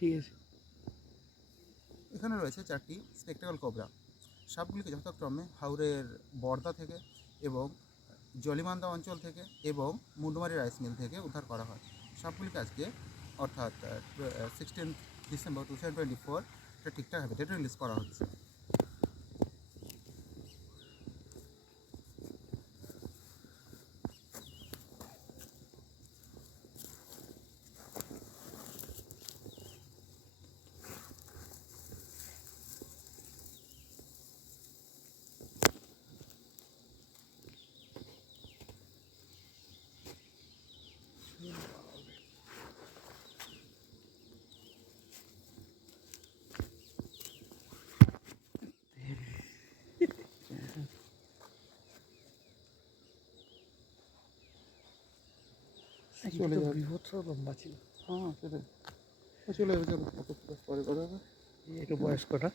ঠিক আছে। এখানে রয়েছে 4টি স্পেকট্রাকল কোবরা। সাপগুলিকে যথাক্রমে হাওরের বর্দা থেকে এবং জলিমান্দা অঞ্চল থেকে এবং মুন্ডুমারি রাইস মিল থেকে উদ্ধার করা হয়। সাপগুলিকে আজকে অর্থাৎ 16 ডিসেম্বর 2024 একটা ঠিকঠাক হ্যাবিটেটে রিলিজ করা হচ্ছে। চলে যাবে, বিভৎস লম্বা ছিল। হ্যাঁ সেটাই চলে যাবে, চলো পরে কথা হবে। একটু বয়স্কটা